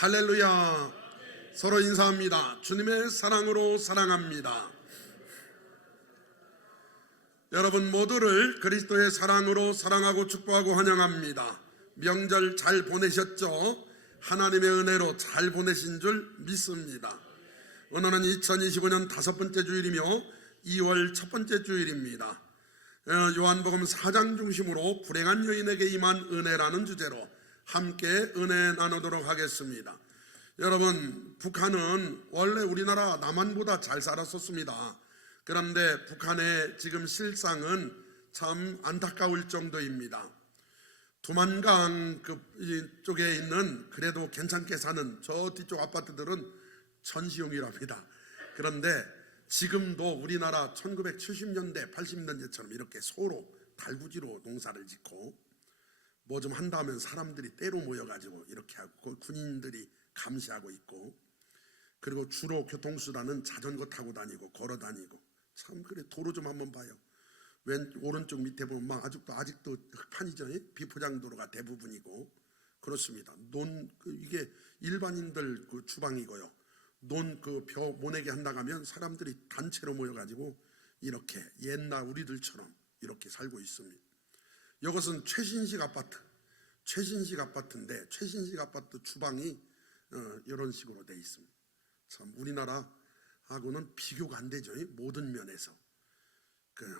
할렐루야. 서로 인사합니다. 주님의 사랑으로 사랑합니다. 여러분 모두를 그리스도의 사랑으로 사랑하고 축복하고 환영합니다. 명절 잘 보내셨죠? 하나님의 은혜로 잘 보내신 줄 믿습니다. 오늘은 2025년 5번째 주일이며 2월 첫 번째 주일입니다. 요한복음 4장 중심으로 불행한 여인에게 임한 은혜라는 주제로 함께 은혜 나누도록 하겠습니다. 여러분, 북한은 원래 우리나라 남한보다 잘 살았었습니다. 그런데 북한의 지금 실상은 참 안타까울 정도입니다. 두만강 쪽에 있는 그래도 괜찮게 사는 저 뒤쪽 아파트들은 전시용이랍니다. 그런데 지금도 우리나라 1970년대 80년대처럼 이렇게 서로 달구지로 농사를 짓고 뭐 좀 한다 하면 사람들이 때로 모여가지고 이렇게 하고 군인들이 감시하고 있고, 그리고 주로 교통수단은 자전거 타고 다니고 걸어 다니고, 참 그래. 도로 좀 한번 봐요. 오른쪽 밑에 보면 막 아직도 흙판이죠. 비포장도로가 대부분이고 그렇습니다. 이게 일반인들 주방이고요. 벼 모내게 한다고 하면 사람들이 단체로 모여가지고 이렇게 옛날 우리들처럼 이렇게 살고 있습니다. 이것은 최신식 아파트인데 최신식 아파트 주방이 이런 식으로 돼 있습니다. 참 우리나라하고는 비교가 안 되죠. 모든 면에서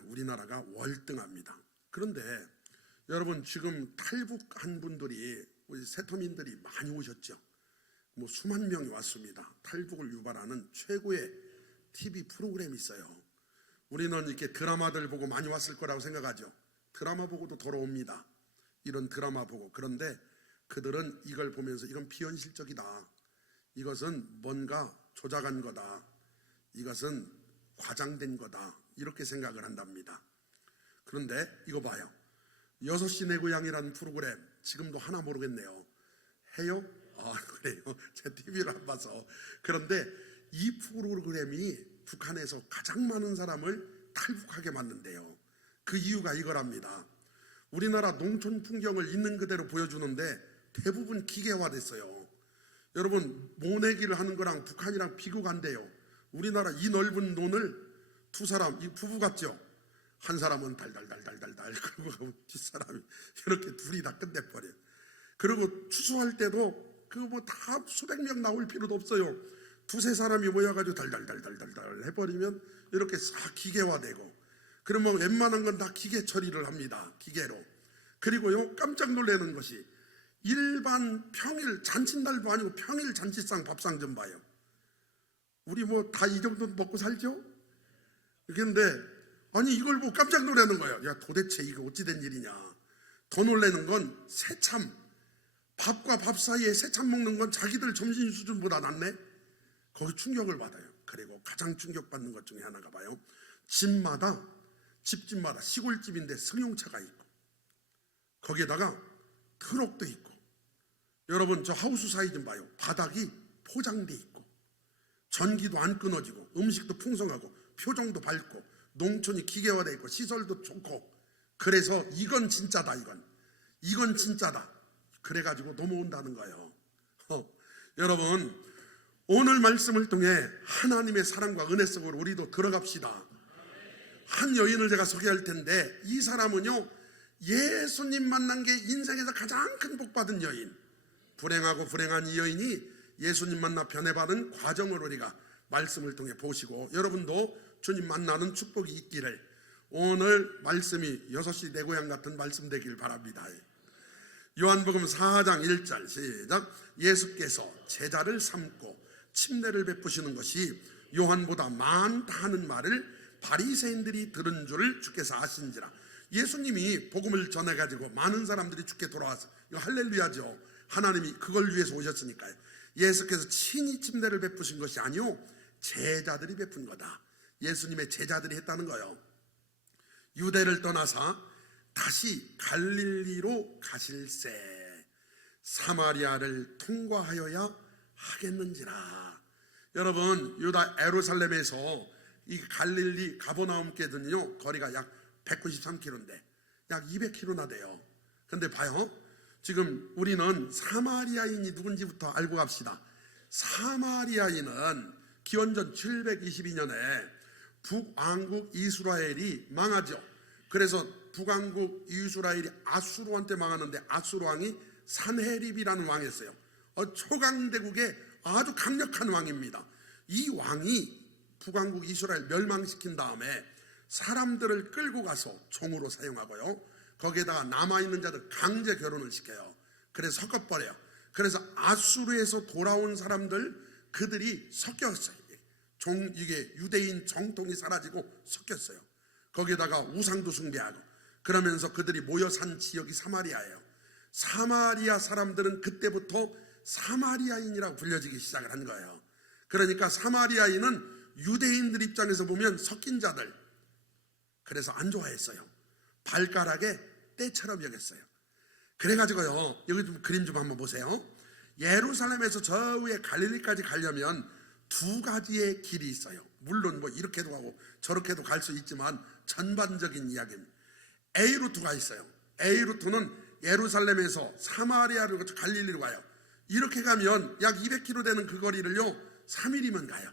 우리나라가 월등합니다. 그런데 여러분, 지금 탈북한 분들이 우리 세터민들이 많이 오셨죠. 뭐 수만 명이 왔습니다. 탈북을 유발하는 최고의 TV 프로그램이 있어요. 우리는 이렇게 드라마들 보고 많이 왔을 거라고 생각하죠. 드라마 보고도 돌아옵니다. 이런 드라마 보고. 그런데 그들은 이걸 보면서 이건 비현실적이다, 이것은 뭔가 조작한 거다, 이것은 과장된 거다, 이렇게 생각을 한답니다. 그런데 이거 봐요. 6시 내 고향이라는 프로그램 지금도 하나 모르겠네요. 해요? 그래요. 제 TV를 안 봐서. 그런데 이 프로그램이 북한에서 가장 많은 사람을 탈북하게 만든대요. 그 이유가 이거랍니다. 우리나라 농촌 풍경을 있는 그대로 보여주는데 대부분 기계화됐어요. 여러분, 모내기를 하는 거랑 북한이랑 비교가 안 돼요. 우리나라 이 넓은 논을 두 사람, 이 부부 같죠? 한 사람은 달달달달달달, 그리고 뒷사람이 이렇게 둘이 다 끝내버려요. 그리고 추수할 때도 다 수백 명 나올 필요도 없어요. 두세 사람이 모여가지고 달달달달달달 해버리면 이렇게 싹 기계화되고, 그러면 웬만한 건 다 기계 처리를 합니다. 기계로. 그리고요, 깜짝 놀라는 것이 일반 평일 잔칫날도 아니고 평일 잔치상 밥상 좀 봐요. 우리 뭐 다 이 정도 먹고 살죠? 그런데 아니, 이걸 보고 깜짝 놀라는 거예요. 야, 도대체 이거 어찌된 일이냐. 더 놀라는 건 새참, 밥과 밥 사이에 새참 먹는 건 자기들 점심 수준보다 낫네. 거기 충격을 받아요. 그리고 가장 충격받는 것 중에 하나가 봐요. 집집마다 시골집인데 승용차가 있고, 거기에다가 트럭도 있고, 여러분 저 하우스 사이 좀 봐요. 바닥이 포장돼 있고, 전기도 안 끊어지고, 음식도 풍성하고, 표정도 밝고, 농촌이 기계화돼 있고, 시설도 좋고, 그래서 이건 진짜다, 이건 진짜다, 그래가지고 넘어온다는 거예요. 여러분, 오늘 말씀을 통해 하나님의 사랑과 은혜 속으로 우리도 들어갑시다. 한 여인을 제가 소개할 텐데, 이 사람은요, 예수님 만난 게 인생에서 가장 큰 복 받은 여인. 불행하고 불행한 이 여인이 예수님 만나 변해받은 과정을 우리가 말씀을 통해 보시고, 여러분도 주님 만나는 축복이 있기를, 오늘 말씀이 6시 내 고향 같은 말씀 되길 바랍니다. 요한복음 4장 1절 시작. 예수께서 제자를 삼고 침례를 베푸시는 것이 요한보다 많다 하는 말을 바리새인들이 들은 줄을 주께서 아신지라. 예수님이 복음을 전해가지고 많은 사람들이 주께 돌아와서, 이거 할렐루야죠. 하나님이 그걸 위해서 오셨으니까요. 예수께서 친히 침례를 베푸신 것이 아니요, 제자들이 베푼 거다. 예수님의 제자들이 했다는 거예요. 유대를 떠나사 다시 갈릴리로 가실새 사마리아를 통과하여야 하겠는지라. 여러분, 유다 예루살렘에서 이 갈릴리 가버나움께는요 거리가 약 193km인데 약 200km나 돼요. 근데 봐요, 지금 우리는 사마리아인이 누군지부터 알고 갑시다. 사마리아인은 기원전 722년에 북왕국 이스라엘이 망하죠. 그래서 북왕국 이스라엘이 아수르한테 망하는데 아수르 왕이 산헤립이라는 왕이었어요. 초강대국의 아주 강력한 왕입니다. 이 왕이 북왕국 이스라엘 멸망시킨 다음에 사람들을 끌고 가서 총으로 사용하고요, 거기에다가 남아있는 자들 강제 결혼을 시켜요. 그래서 섞어버려요. 그래서 아수르에서 돌아온 사람들, 그들이 섞였어요. 이게 유대인 정통이 사라지고 섞였어요. 거기에다가 우상도 숭배하고, 그러면서 그들이 모여 산 지역이 사마리아예요. 사마리아 사람들은 그때부터 사마리아인이라고 불려지기 시작을 한 거예요. 그러니까 사마리아인은 유대인들 입장에서 보면 섞인 자들, 그래서 안 좋아했어요. 발가락에 때처럼 여겼어요. 그래가지고요, 여기 좀 그림 좀 한번 보세요. 예루살렘에서 저 위에 갈릴리까지 가려면 두 가지의 길이 있어요. 물론 뭐 이렇게도 가고 저렇게도 갈 수 있지만 전반적인 이야기입니다. A루트가 있어요. A루트는 예루살렘에서 사마리아로 갈릴리로 가요. 이렇게 가면 약 200km 되는 그 거리를요 3일이면 가요.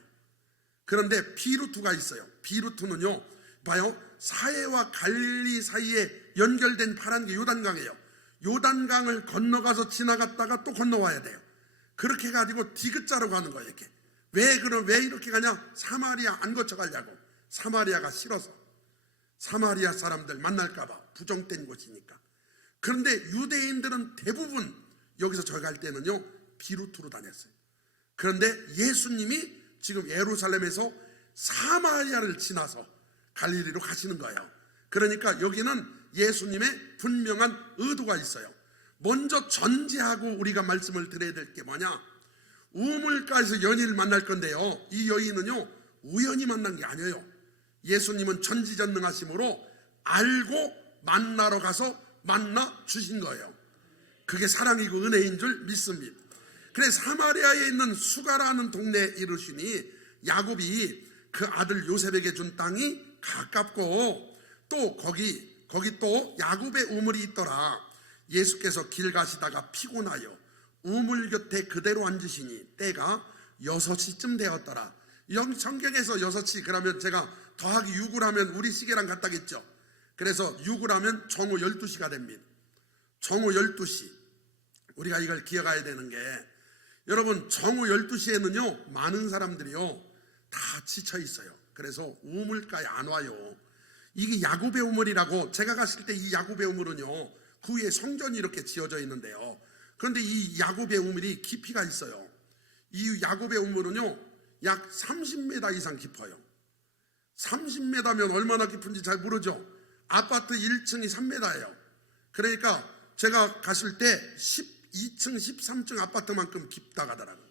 그런데 B루트가 있어요. B루트는요, 봐요, 사해와 갈릴리 사이에 연결된 파란 게 요단강이에요. 요단강을 건너가서 지나갔다가 또 건너와야 돼요. 그렇게 해가지고 디귿자로 가는 거예요. 이렇게. 왜 이렇게 가냐? 사마리아 안 거쳐가려고. 사마리아가 싫어서. 사마리아 사람들 만날까봐 부정된 곳이니까. 그런데 유대인들은 대부분 여기서 저기 갈 때는요 비루트로 다녔어요. 그런데 예수님이 지금 예루살렘에서 사마리아를 지나서 갈릴리로 가시는 거예요. 그러니까 여기는 예수님의 분명한 의도가 있어요. 먼저 전제하고 우리가 말씀을 드려야 될 게 뭐냐? 우물가에서 연인을 만날 건데요, 이 여인은요 우연히 만난 게 아니에요. 예수님은 전지전능하심으로 알고 만나러 가서 만나 주신 거예요. 그게 사랑이고 은혜인 줄 믿습니다. 그래서 사마리아에 있는 수가라는 동네에 이르시니 야곱이 그 아들 요셉에게 준 땅이 가깝고 또 거기 또 야곱의 우물이 있더라. 예수께서 길 가시다가 피곤하여 우물 곁에 그대로 앉으시니 때가 6시쯤 되었더라. 여기 성경에서 6시 그러면 제가 더하기 6을 하면 우리 시계랑 같다겠죠. 그래서 6을 하면 정오 12시가 됩니다. 정오 12시. 우리가 이걸 기억해야 되는 게, 여러분 정오 12시에는요 많은 사람들이요 다 지쳐 있어요. 그래서 우물가에 안 와요. 이게 야곱의 우물이라고, 제가 갔을 때 이 야곱의 우물은요 그 위에 성전이 이렇게 지어져 있는데요, 그런데 이 야곱의 우물이 깊이가 있어요. 이 야곱의 우물은요 약 30m 이상 깊어요. 30m면 얼마나 깊은지 잘 모르죠. 아파트 1층이 3m예요. 그러니까 제가 갔을 때 12층 13층 아파트만큼 깊다 가더라고요.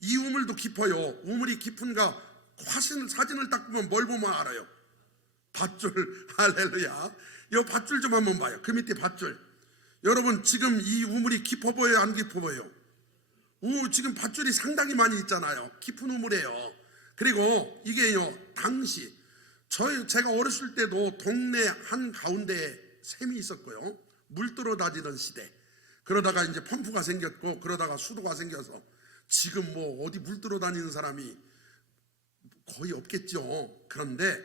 이 우물도 깊어요. 우물이 깊은가 사진을 딱 보면 뭘 보면 알아요? 밧줄. 할렐루야. 이 밧줄 좀 한번 봐요. 그 밑에 밧줄. 여러분 지금 이 우물이 깊어 보여요, 안 깊어 보여요? 지금 밧줄이 상당히 많이 있잖아요. 깊은 우물이에요. 그리고 이게요 당시 제가 어렸을 때도 동네 한 가운데에 샘이 있었고요, 물 들어 다니던 시대. 그러다가 이제 펌프가 생겼고 그러다가 수도가 생겨서 지금 뭐 어디 물 들어 다니는 사람이 거의 없겠죠. 그런데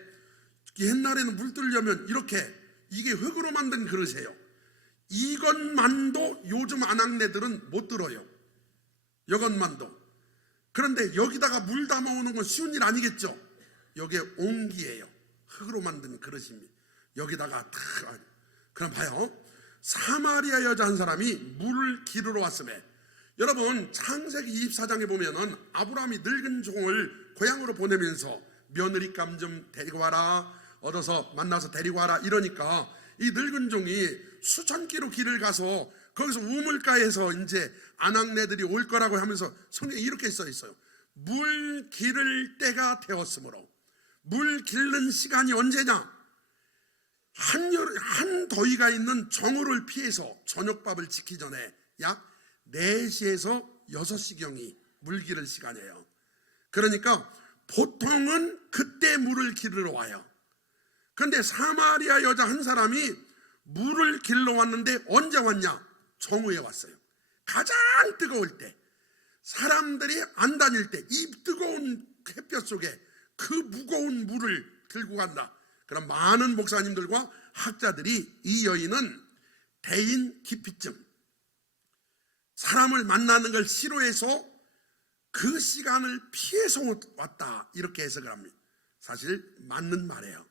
옛날에는 물 들려면 이렇게, 이게 흙으로 만든 그릇이에요. 이것만도 요즘 아낙네들은 못 들어요. 이것만도. 그런데 여기다가 물 담아오는 건 쉬운 일 아니겠죠. 여기에 옹기예요. 흙으로 만든 그릇입니다. 여기다가 탁. 그럼 봐요. 사마리아 여자 한 사람이 물을 기르러 왔음에, 여러분 창세기 24장에 보면은 아브라함이 늙은 종을 고향으로 보내면서 며느리감 좀 데리고 와라, 얻어서 만나서 데리고 와라 이러니까 이 늙은 종이 수천 킬로 길을 가서 거기서 우물가에서 이제 아낙네들이 올 거라고 하면서 성경에 이렇게 써 있어요. 물 기를 때가 되었으므로. 물 기르는 시간이 언제냐? 한 더위가 있는 정오를 피해서 저녁밥을 지키기 전에 약 4시에서 6시경이 물 기를 시간이에요. 그러니까 보통은 그때 물을 기르러 와요. 그런데 사마리아 여자 한 사람이 물을 길러 왔는데 언제 왔냐? 정오에 왔어요. 가장 뜨거울 때, 사람들이 안 다닐 때 이 뜨거운 햇볕 속에 그 무거운 물을 들고 간다. 그럼 많은 목사님들과 학자들이 이 여인은 대인 기피증, 사람을 만나는 걸 싫어해서 그 시간을 피해서 왔다, 이렇게 해석을 합니다. 사실 맞는 말이에요.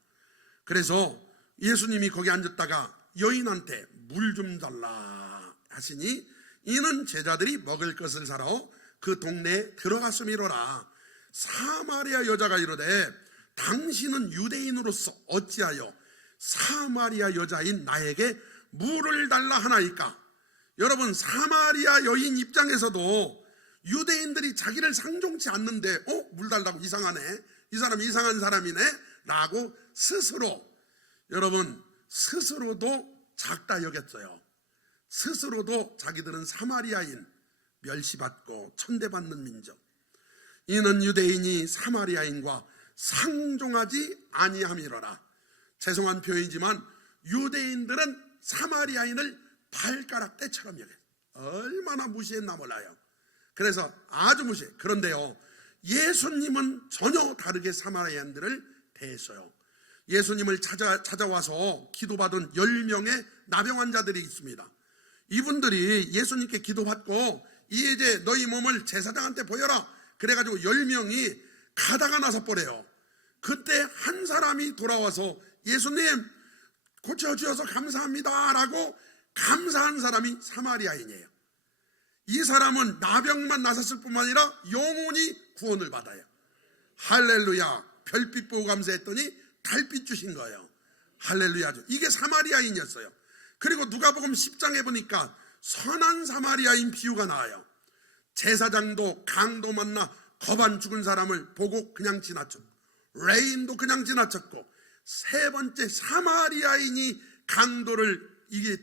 그래서 예수님이 거기 앉았다가 여인한테 물 좀 달라 하시니 이는 제자들이 먹을 것을 사러 그 동네에 들어갔음이로라. 사마리아 여자가 이르되 당신은 유대인으로서 어찌하여 사마리아 여자인 나에게 물을 달라 하나이까? 여러분, 사마리아 여인 입장에서도 유대인들이 자기를 상종치 않는데 물 달라고? 이상하네, 이 사람 이상한 사람이네 라고 스스로도 작다 여겼어요. 스스로도 자기들은 사마리아인, 멸시받고 천대받는 민족, 이는 유대인이 사마리아인과 상종하지 아니함이로라. 죄송한 표현이지만 유대인들은 사마리아인을 발가락 떼처럼 여겨요. 얼마나 무시했나 몰라요. 그래서 아주 무시해. 그런데요, 예수님은 전혀 다르게 사마리아인들을 대했어요. 예수님을 찾아와서 기도받은 10명의 나병 환자들이 있습니다. 이분들이 예수님께 기도받고 이제 너희 몸을 제사장한테 보여라 그래가지고 10명이 가다가 나서 버려요. 그때 한 사람이 돌아와서 예수님 고쳐주셔서 감사합니다 라고 감사한 사람이 사마리아인이에요. 이 사람은 나병만 나섰을 뿐만 아니라 영원히 구원을 받아요. 할렐루야. 별빛 보고 감사했더니 달빛 주신 거예요. 할렐루야죠. 이게 사마리아인이었어요. 그리고 누가복음 10장에 보니까 선한 사마리아인 비유가 나와요. 제사장도 강도 만나 겁안 죽은 사람을 보고 그냥 지나쳤고, 레인도 그냥 지나쳤고, 세 번째 사마리아인이 강도를 이게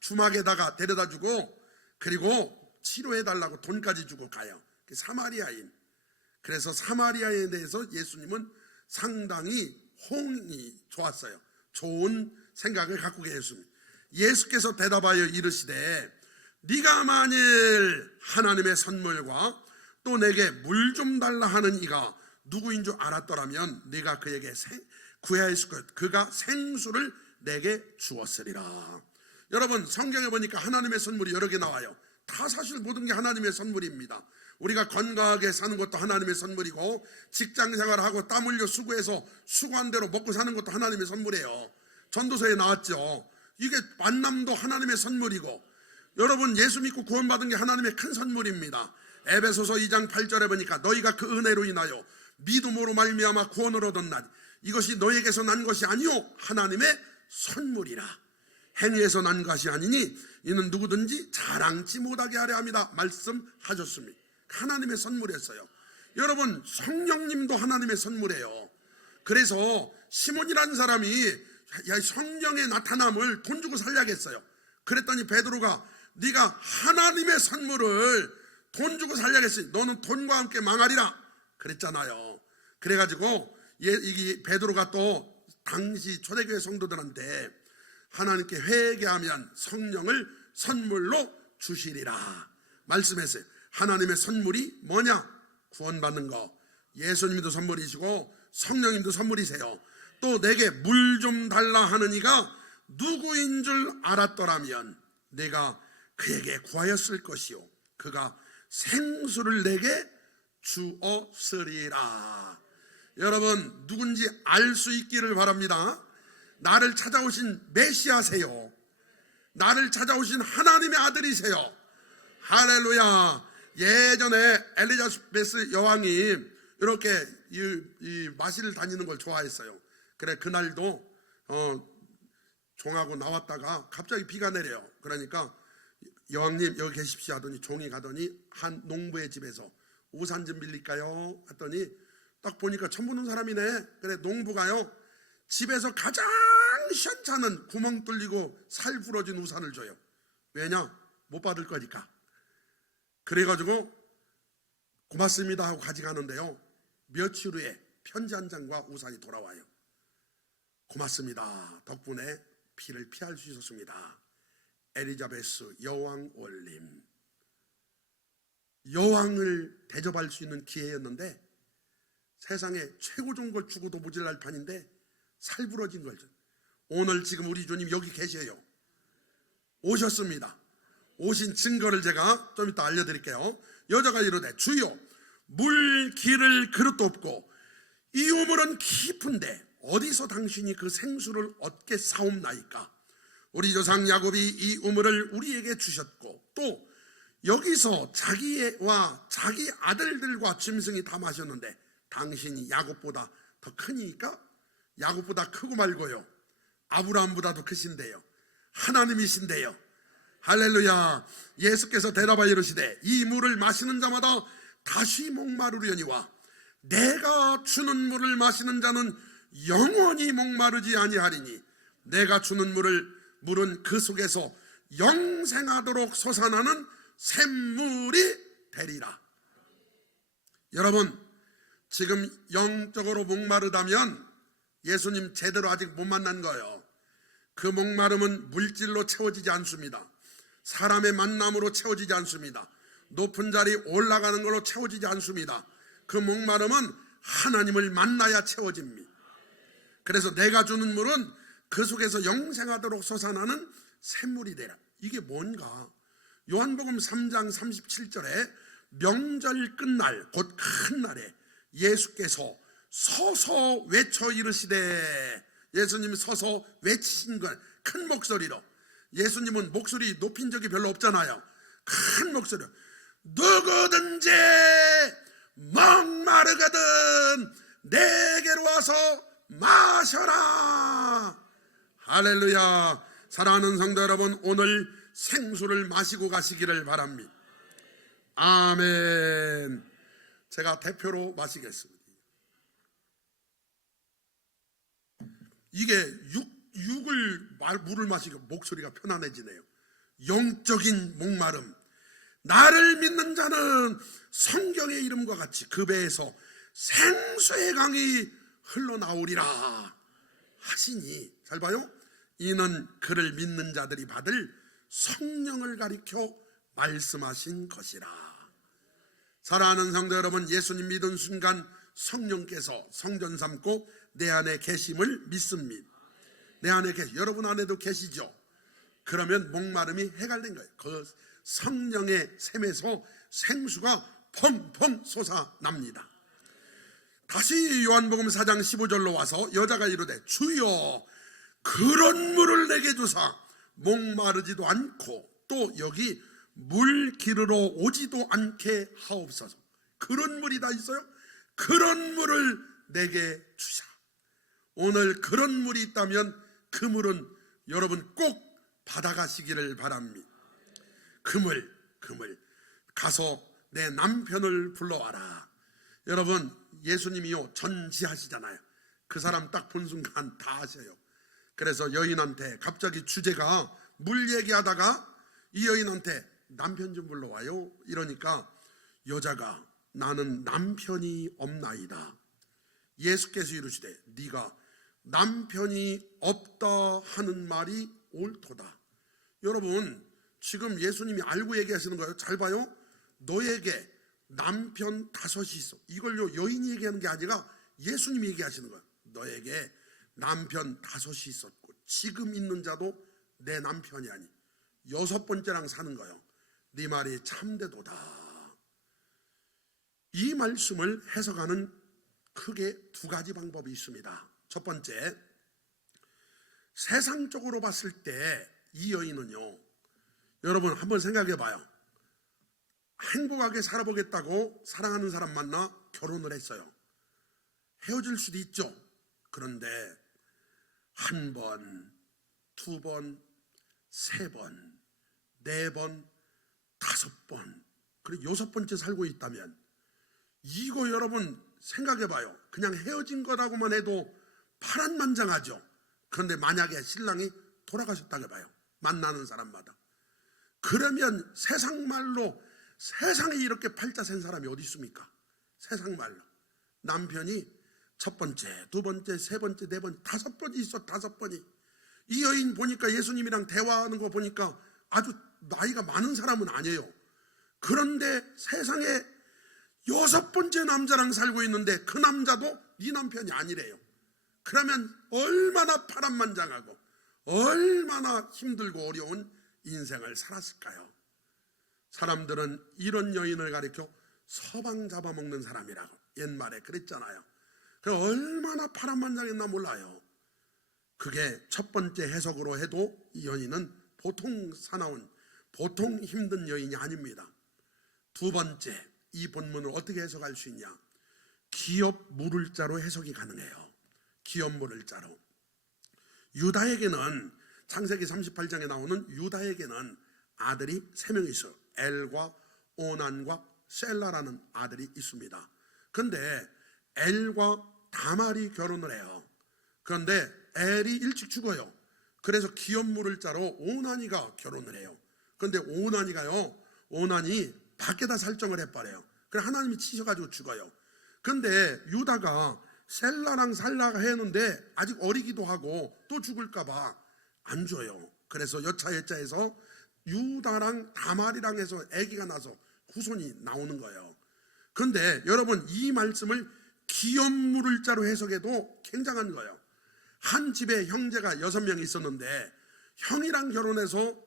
주막에다가 데려다 주고, 그리고 치료해달라고 돈까지 주고 가요. 사마리아인. 그래서 사마리아에 대해서 예수님은 상당히 호응이 좋았어요. 좋은 생각을 갖고 계셨습니다. 예수께서 대답하여 이르시되 네가 만일 하나님의 선물과 또 내게 물 좀 달라 하는 이가 누구인 줄 알았더라면 네가 그에게 구하였을 것, 그가 생수를 내게 주었으리라. 여러분, 성경에 보니까 하나님의 선물이 여러 개 나와요. 다 사실 모든 게 하나님의 선물입니다. 우리가 건강하게 사는 것도 하나님의 선물이고, 직장생활하고 땀 흘려 수고해서 수고한 대로 먹고 사는 것도 하나님의 선물이에요. 전도서에 나왔죠. 이게 만남도 하나님의 선물이고, 여러분 예수 믿고 구원받은 게 하나님의 큰 선물입니다. 에베소서 2장 8절에 보니까 너희가 그 은혜로 인하여 믿음으로 말미암아 구원을 얻었나니 이것이 너에게서 난 것이 아니요 하나님의 선물이라. 행위에서 난 것이 아니니 이는 누구든지 자랑치 못하게 하려 함이다 말씀하셨습니다. 하나님의 선물이었어요. 여러분, 성령님도 하나님의 선물이에요. 그래서 시몬이라는 사람이 성령의 나타남을 돈 주고 살려야겠어요. 그랬더니 베드로가 네가 하나님의 선물을 돈 주고 살려야겠으니 너는 돈과 함께 망하리라 그랬잖아요. 그래가지고 이 베드로가 또 당시 초대교회 성도들한테 하나님께 회개하면 성령을 선물로 주시리라 말씀했어요. 하나님의 선물이 뭐냐? 구원받는 거. 예수님도 선물이시고 성령님도 선물이세요. 또 내게 물 좀 달라 하는 이가 누구인 줄 알았더라면 내가 그에게 구하였을 것이요 그가 생수를 내게 주었으리라. 여러분, 누군지 알 수 있기를 바랍니다. 나를 찾아오신 메시아세요. 나를 찾아오신 하나님의 아들이세요. 할렐루야. 예전에 엘리자베스 여왕이 이렇게 이 마실 다니는 걸 좋아했어요. 그래 그날도 종하고 나왔다가 갑자기 비가 내려요. 그러니까 여왕님 여기 계십시오 하더니 종이 가더니 한 농부의 집에서 우산 좀 빌릴까요? 했더니 딱 보니까 처음 보는 사람이네. 그래 농부가요 집에서 가장 시원찮은 구멍 뚫리고 살 부러진 우산을 줘요. 왜냐? 못 받을 거니까. 그래가지고 고맙습니다 하고 가져가는데요, 며칠 후에 편지 한 장과 우산이 돌아와요. 고맙습니다. 덕분에 비를 피할 수 있었습니다. 엘리자베스 여왕 올림, 여왕을 대접할 수 있는 기회였는데 세상에 최고 좋은 걸 주고도 모자랄 판인데 살부러진 거죠. 오늘 지금 우리 주님 여기 계셔요. 오셨습니다. 오신 증거를 제가 좀 이따 알려드릴게요. 여자가 이르되 주여 물 기를 그릇도 없고 이 우물은 깊은데 어디서 당신이 그 생수를 얻게 사옵나이까? 우리 조상 야곱이 이 우물을 우리에게 주셨고 또 여기서 자기와 자기 아들들과 짐승이 다 마셨는데 당신이 야곱보다 더 크니까? 야곱보다 크고 말고요, 아브라함보다도 크신데요, 하나님이신데요. 할렐루야. 예수께서 대답하여 이르시되 이 물을 마시는 자마다 다시 목마르려니와 내가 주는 물을 마시는 자는 영원히 목마르지 아니하리니 내가 주는 물은 그 속에서 영생하도록 솟아나는 샘물이 되리라. 여러분, 지금 영적으로 목마르다면 예수님 제대로 아직 못 만난 거예요. 그 목마름은 물질로 채워지지 않습니다. 사람의 만남으로 채워지지 않습니다. 높은 자리 올라가는 걸로 채워지지 않습니다. 그 목마름은 하나님을 만나야 채워집니다. 그래서 내가 주는 물은 그 속에서 영생하도록 솟아나는 샘물이 되라. 이게 뭔가? 요한복음 3장 37절에 명절 끝날 곧 큰 날에 예수께서 서서 외쳐 이르시되, 예수님이 서서 외치신 걸 큰 목소리로, 예수님은 목소리 높인 적이 별로 없잖아요. 큰 목소리로 누구든지 목마르거든 내게로 와서 마셔라. 할렐루야. 사랑하는 성도 여러분, 오늘 생수를 마시고 가시기를 바랍니다. 아멘. 제가 대표로 마시겠습니다. 이게 물을 마시고 목소리가 편안해지네요. 영적인 목마름. 나를 믿는 자는 성경의 이름과 같이 그 배에서 생수의 강이 흘러나오리라 하시니, 잘 봐요. 이는 그를 믿는 자들이 받을 성령을 가리켜 말씀하신 것이라. 사랑하는 성도 여러분, 예수님 믿은 순간 성령께서 성전 삼고 내 안에 계심을 믿습니다. 내 안에 여러분 안에도 계시죠? 그러면 목마름이 해갈된 거예요. 그 성령의 샘에서 생수가 펑펑 솟아납니다. 다시 요한복음 4장 15절로 와서 여자가 이르되 주여 그런 물을 내게 주사 목마르지도 않고 또 여기 물 기르러 오지도 않게 하옵소서. 그런 물이 다 있어요? 그런 물을 내게 주사. 오늘 그런 물이 있다면 그 물은 여러분 꼭 받아가시기를 바랍니다. 그 물 가서 내 남편을 불러와라. 여러분, 예수님이요 전지하시잖아요. 그 사람 딱 본 순간 다 아셔요. 그래서 여인한테 갑자기 주제가 물 얘기하다가 이 여인한테 남편 좀 불러와요 이러니까 여자가 나는 남편이 없나이다. 예수께서 이르시되 네가 남편이 없다 하는 말이 옳도다. 여러분, 지금 예수님이 알고 얘기하시는 거예요. 잘 봐요. 너에게 남편 5이 있어. 이걸요 여인이 얘기하는 게 아니라 예수님이 얘기하시는 거예요. 너에게 남편 5이 있었고 지금 있는 자도 내 남편이 아니 6번째랑 사는 거예요. 네 말이 참되도다. 이 말씀을 해석하는 크게 2가지 방법이 있습니다. 첫 번째, 세상적으로 봤을 때 이 여인은요, 여러분 한번 생각해 봐요. 행복하게 살아보겠다고 사랑하는 사람 만나 결혼을 했어요. 헤어질 수도 있죠. 그런데 1번, 2번, 3번, 4번, 5번, 그리고 6번째 살고 있다면 이거 여러분 생각해 봐요. 그냥 헤어진 거라고만 해도 파란만장하죠. 그런데 만약에 신랑이 돌아가셨다고 해봐요. 만나는 사람마다. 그러면 세상 말로 세상에 이렇게 팔자 센 사람이 어디 있습니까? 세상 말로 남편이 1번째, 2번째, 3번째, 4번째, 5번이 있어. 5번이. 이 여인 보니까 예수님이랑 대화하는 거 보니까 아주 나이가 많은 사람은 아니에요. 그런데 세상에 6번째 남자랑 살고 있는데 그 남자도 네 남편이 아니래요. 그러면 얼마나 파란만장하고 얼마나 힘들고 어려운 인생을 살았을까요? 사람들은 이런 여인을 가리켜 서방 잡아먹는 사람이라고 옛말에 그랬잖아요. 그 얼마나 파란만장했나 몰라요. 그게 첫 번째 해석으로 해도 이 여인은 보통 사나운 보통 힘든 여인이 아닙니다. 두 번째, 이 본문을 어떻게 해석할 수 있냐? 기업 물을 자로 해석이 가능해요. 기업 물을 자로. 유다에게는 창세기 38장에 나오는 유다에게는 아들이 3명이 있어요. 엘과 오난과 셀라라는 아들이 있습니다. 그런데 엘과 다말이 결혼을 해요. 그런데 엘이 일찍 죽어요. 그래서 기업 물을 자로 오난이가 결혼을 해요. 그런데 오난이 밖에다 살정을 해버려요. 그래서 하나님이 치셔가지고 죽어요. 그런데 유다가 셀라랑 살라가 했는데 아직 어리기도 하고 또 죽을까봐 안 줘요. 그래서 여차여차해서 유다랑 다말이랑 해서 아기가 나서 후손이 나오는 거예요. 그런데 여러분, 이 말씀을 기업 물을 자로 해석해도 굉장한 거예요. 한 집에 형제가 6명이 있었는데 형이랑 결혼해서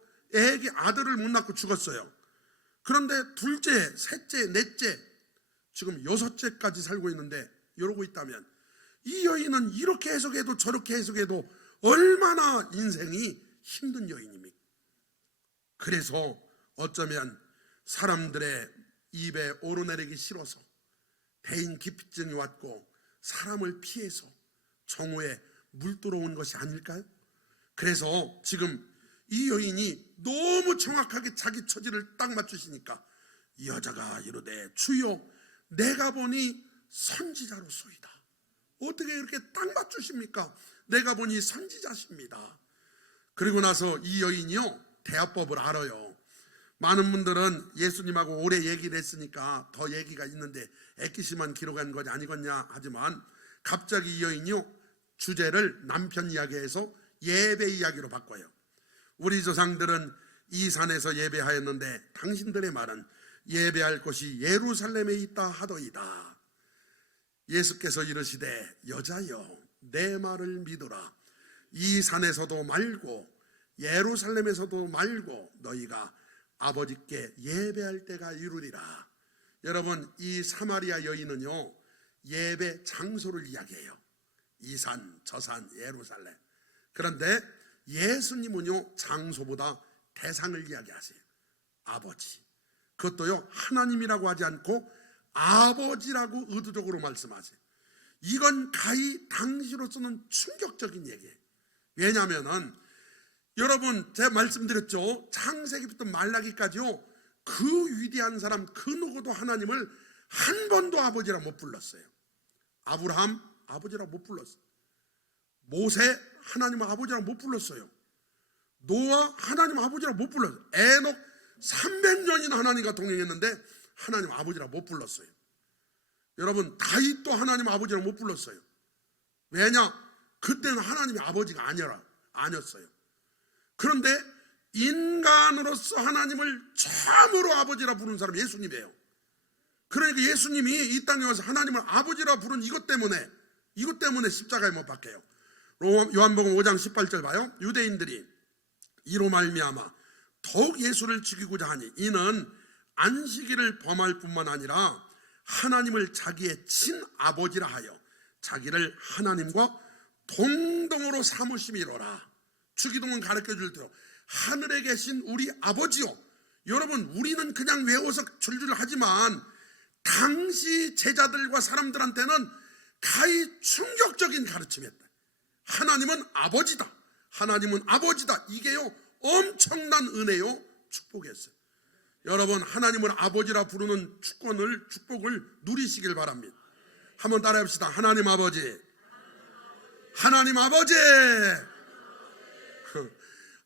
아들을 못 낳고 죽었어요. 그런데 둘째, 셋째, 넷째, 지금 6째까지 살고 있는데 이러고 있다면 이 여인은 이렇게 해석해도 저렇게 해석해도 얼마나 인생이 힘든 여인입니까? 그래서 어쩌면 사람들의 입에 오르내리기 싫어서 대인 기피증이 왔고 사람을 피해서 정오에 물 들어온 것이 아닐까요? 그래서 지금 이 여인이 너무 정확하게 자기 처지를 딱 맞추시니까 여자가 이르되 주여 내가 보니 선지자로소이다. 어떻게 이렇게 딱 맞추십니까? 내가 보니 선지자십니다. 그리고 나서 이 여인이요 대화법을 알아요. 많은 분들은 예수님하고 오래 얘기를 했으니까 더 얘기가 있는데 애기시만 기록한 것이 아니겠냐 하지만 갑자기 이 여인이요 주제를 남편 이야기에서 예배 이야기로 바꿔요. 우리 조상들은 이 산에서 예배하였는데 당신들의 말은 예배할 곳이 예루살렘에 있다 하더이다. 예수께서 이르시되 여자여 내 말을 믿으라. 이 산에서도 말고 예루살렘에서도 말고 너희가 아버지께 예배할 때가 이르리라. 여러분, 이 사마리아 여인은요 예배 장소를 이야기해요. 이 산, 저 산, 예루살렘. 그런데 예수님은요 장소보다 대상을 이야기하세요. 아버지. 그것도요 하나님이라고 하지 않고 아버지라고 의도적으로 말씀하세요. 이건 가히 당시로서는 충격적인 얘기예요. 왜냐하면 여러분 제가 말씀드렸죠. 창세기부터 말라기까지요 그 위대한 사람 그 누구도 하나님을 한 번도 아버지라 못 불렀어요. 아브라함 아버지라 못 불렀어요. 모세 하나님 아버지라 못 불렀어요. 노아 하나님 아버지라 못 불렀어요. 에녹 300년이나 하나님과 동행했는데 하나님 아버지라 못 불렀어요. 여러분 다윗도 하나님 아버지라 못 불렀어요. 왜냐? 그때는 하나님이 아버지가 아니었어요. 그런데 인간으로서 하나님을 처음으로 아버지라 부른 사람이 예수님이에요. 그러니까 예수님이 이 땅에 와서 하나님을 아버지라 부른 이것 때문에 십자가에 못 박혀요. 요한복음 5장 18절 봐요. 유대인들이 이로 말미암아 더욱 예수를 죽이고자 하니 이는 안식일을 범할 뿐만 아니라 하나님을 자기의 친아버지라 하여 자기를 하나님과 동등으로 삼으심이로라. 주기도문 가르쳐줄 대로 하늘에 계신 우리 아버지요. 여러분 우리는 그냥 외워서 줄줄 하지만 당시 제자들과 사람들한테는 가히 충격적인 가르침이었다. 하나님은 아버지다. 하나님은 아버지다. 이게요 엄청난 은혜요 축복이었어요. 여러분 하나님을 아버지라 부르는 축복을 누리시길 바랍니다. 한번 따라합시다. 하나님 아버지. 하나님 아버지.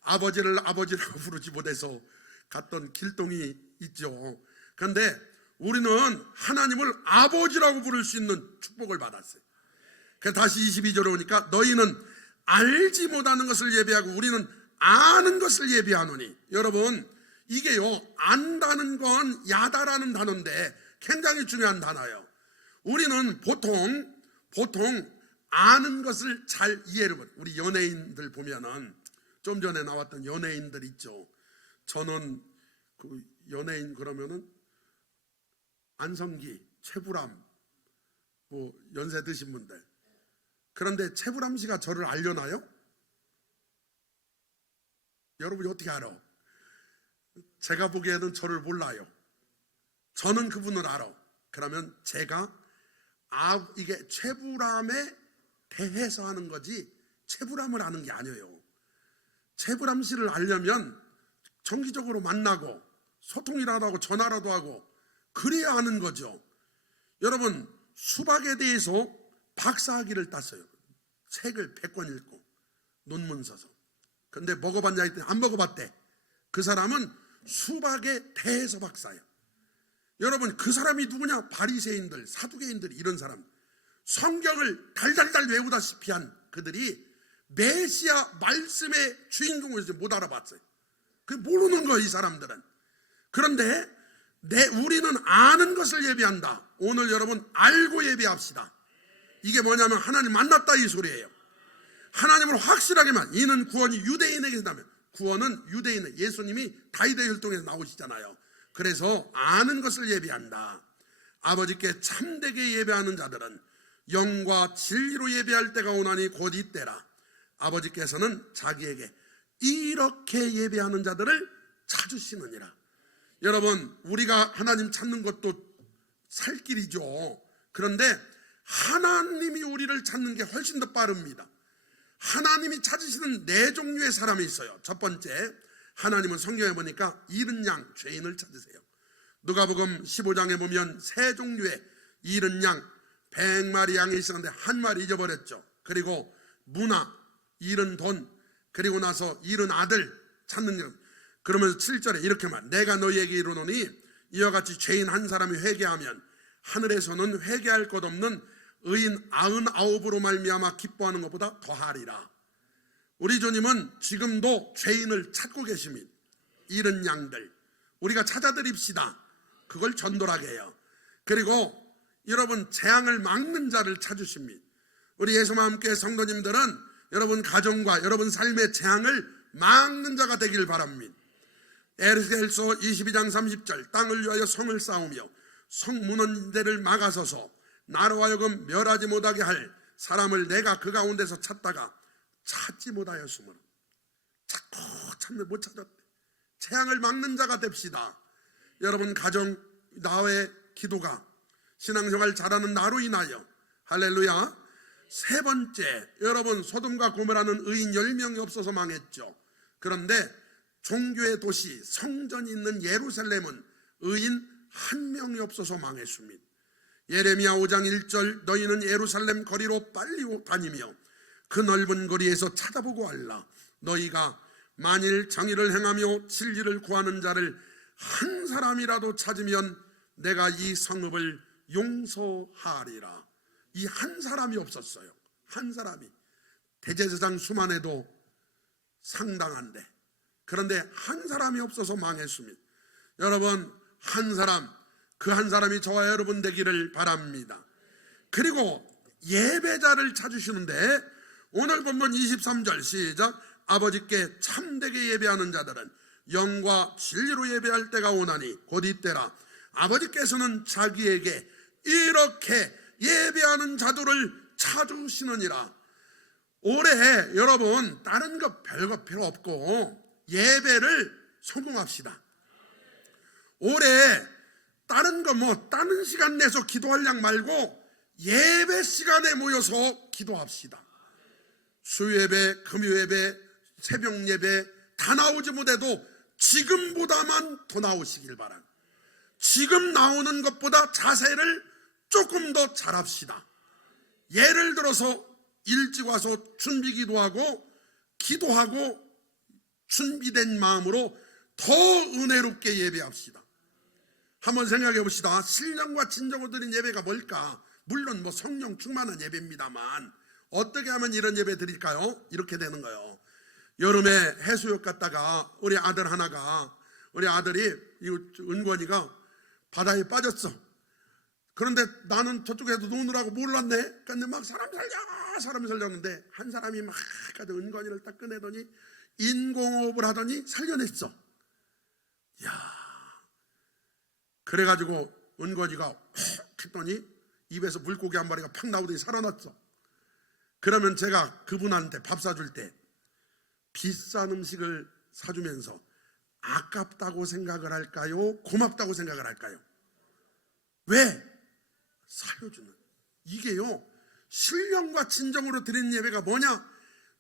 아버지를 아버지라고 부르지 못해서 갔던 길동이 있죠. 그런데 우리는 하나님을 아버지라고 부를 수 있는 축복을 받았어요. 그래서 다시 22절에 오니까 너희는 알지 못하는 것을 예배하고 우리는 아는 것을 예비하노니. 여러분, 이게요, 안다는 건 야다라는 단어인데 굉장히 중요한 단어예요. 우리는 보통 아는 것을 잘 이해를 못해요. 우리 연예인들 보면은, 좀 전에 나왔던 연예인들 있죠. 저는 그 연예인 그러면은 안성기, 최불암, 뭐 연세 드신 분들. 그런데 최불암 씨가 저를 알려나요? 여러분이 어떻게 알아? 제가 보기에는 저를 몰라요. 저는 그분을 알아. 그러면 제가 이게 최불암에 대해서 하는 거지 최불암을 아는 게 아니에요. 최불암 씨를 알려면 정기적으로 만나고 소통이라도 하고 전화라도 하고 그래야 아는 거죠. 여러분, 수박에 대해서 박사학위를 땄어요. 책을 100권 읽고 논문 써서. 근데 먹어봤냐 했더니 안 먹어봤대. 그 사람은 수박에 대해서 박사예요. 여러분, 그 사람이 누구냐? 바리새인들, 사두개인들, 이런 사람. 성경을 달달달 외우다시피 한 그들이 메시아 말씀의 주인공을 못 알아봤어요. 그 모르는 거예요, 이 사람들은. 그런데 우리는 아는 것을 예비한다. 오늘 여러분, 알고 예비합시다. 이게 뭐냐면 하나님 만났다 이 소리예요. 하나님을 확실하게만. 이는 구원이 유대인에게 있다면, 구원은 유대인에, 예수님이 다윗의 혈통에서 나오시잖아요. 그래서 아는 것을 예비한다. 아버지께 참되게 예배하는 자들은 영과 진리로 예배할 때가 오나니 곧 이때라. 아버지께서는 자기에게 이렇게 예배하는 자들을 찾으시느니라. 여러분, 우리가 하나님 찾는 것도 살 길이죠. 그런데 하나님이 우리를 찾는 게 훨씬 더 빠릅니다. 하나님이 찾으시는 네 종류의 사람이 있어요. 첫 번째, 하나님은 성경에 보니까 잃은 양, 죄인을 찾으세요. 누가복음 15장에 보면 세 종류의 잃은 양, 100마리 양이 있었는데 한 마리 잊어버렸죠. 그리고 문화, 잃은 돈, 그리고 나서 잃은 아들 찾는 양. 그러면서 7절에 이렇게 말, 내가 너희에게 이르노니 이와 같이 죄인 한 사람이 회개하면 하늘에서는 회개할 것 없는 의인 99으로 말미암아 기뻐하는 것보다 더하리라. 우리 주님은 지금도 죄인을 찾고 계십니다. 잃은 양들 우리가 찾아드립시다. 그걸 전도하게 해요. 그리고 여러분, 재앙을 막는 자를 찾으십니다. 우리 예수마음교회 성도님들은 여러분 가정과 여러분 삶의 재앙을 막는 자가 되길 바랍니다. 에스겔서 22장 30절, 땅을 위하여 성을 쌓으며 성 문헌대를 막아서서 나로 하여금 멸하지 못하게 할 사람을 내가 그 가운데서 찾다가 찾지 못하였으므로. 자꾸 찾는 못 찾았대. 재앙을 막는 자가 됩시다. 여러분 가정, 나의 기도가 신앙생활 잘하는 나로 인하여, 할렐루야. 세 번째, 여러분 소돔과 고모라는 의인 10명이 없어서 망했죠. 그런데 종교의 도시 성전이 있는 예루살렘은 의인 1명이 없어서 망했습니다. 예레미야 5장 1절, 너희는 예루살렘 거리로 빨리 다니며 그 넓은 거리에서 찾아보고 알라. 너희가 만일 정의를 행하며 진리를 구하는 자를 한 사람이라도 찾으면 내가 이 성읍을 용서하리라. 이 한 사람이 없었어요. 한 사람이. 대제사장 수만 해도 상당한데, 그런데 한 사람이 없어서 망했습니다. 여러분, 한 사람, 그 한 사람이 저와 여러분 되기를 바랍니다. 그리고 예배자를 찾으시는데 오늘 본문 23절 시작. 아버지께 참되게 예배하는 자들은 영과 진리로 예배할 때가 오나니 곧 이때라. 아버지께서는 자기에게 이렇게 예배하는 자들을 찾으시느니라. 올해 여러분 다른 거 별거 필요 없고 예배를 성공합시다. 올해 다른 거 다른 시간 내서 기도할 양 말고 예배 시간에 모여서 기도합시다. 수요예배, 금요예배, 새벽예배 다 나오지 못해도 지금보다만 더 나오시길 바랍니다. 지금 나오는 것보다 자세를 조금 더 잘합시다. 예를 들어서 일찍 와서 준비 기도하고 준비된 마음으로 더 은혜롭게 예배합시다. 한번 생각해 봅시다. 신령과 진정으로 드린 예배가 뭘까? 물론 성령 충만한 예배입니다만 어떻게 하면 이런 예배 드릴까요? 이렇게 되는 거예요. 여름에 해수욕 갔다가 우리 아들이 이 은권이가 바다에 빠졌어. 그런데 나는 저쪽에서 노느라고 몰랐네. 근데 막 사람 살렸는데 한 사람이 막 가서 은권이를 딱 꺼내더니 인공호흡을 하더니 살려냈어. 야, 그래가지고 은권이가 헉 했더니 입에서 물고기 한 마리가 팍 나오더니 살아났어. 그러면 제가 그분한테 밥 사줄 때 비싼 음식을 사주면서 아깝다고 생각을 할까요? 고맙다고 생각을 할까요? 왜? 살려주는. 이게요, 신령과 진정으로 드리는 예배가 뭐냐?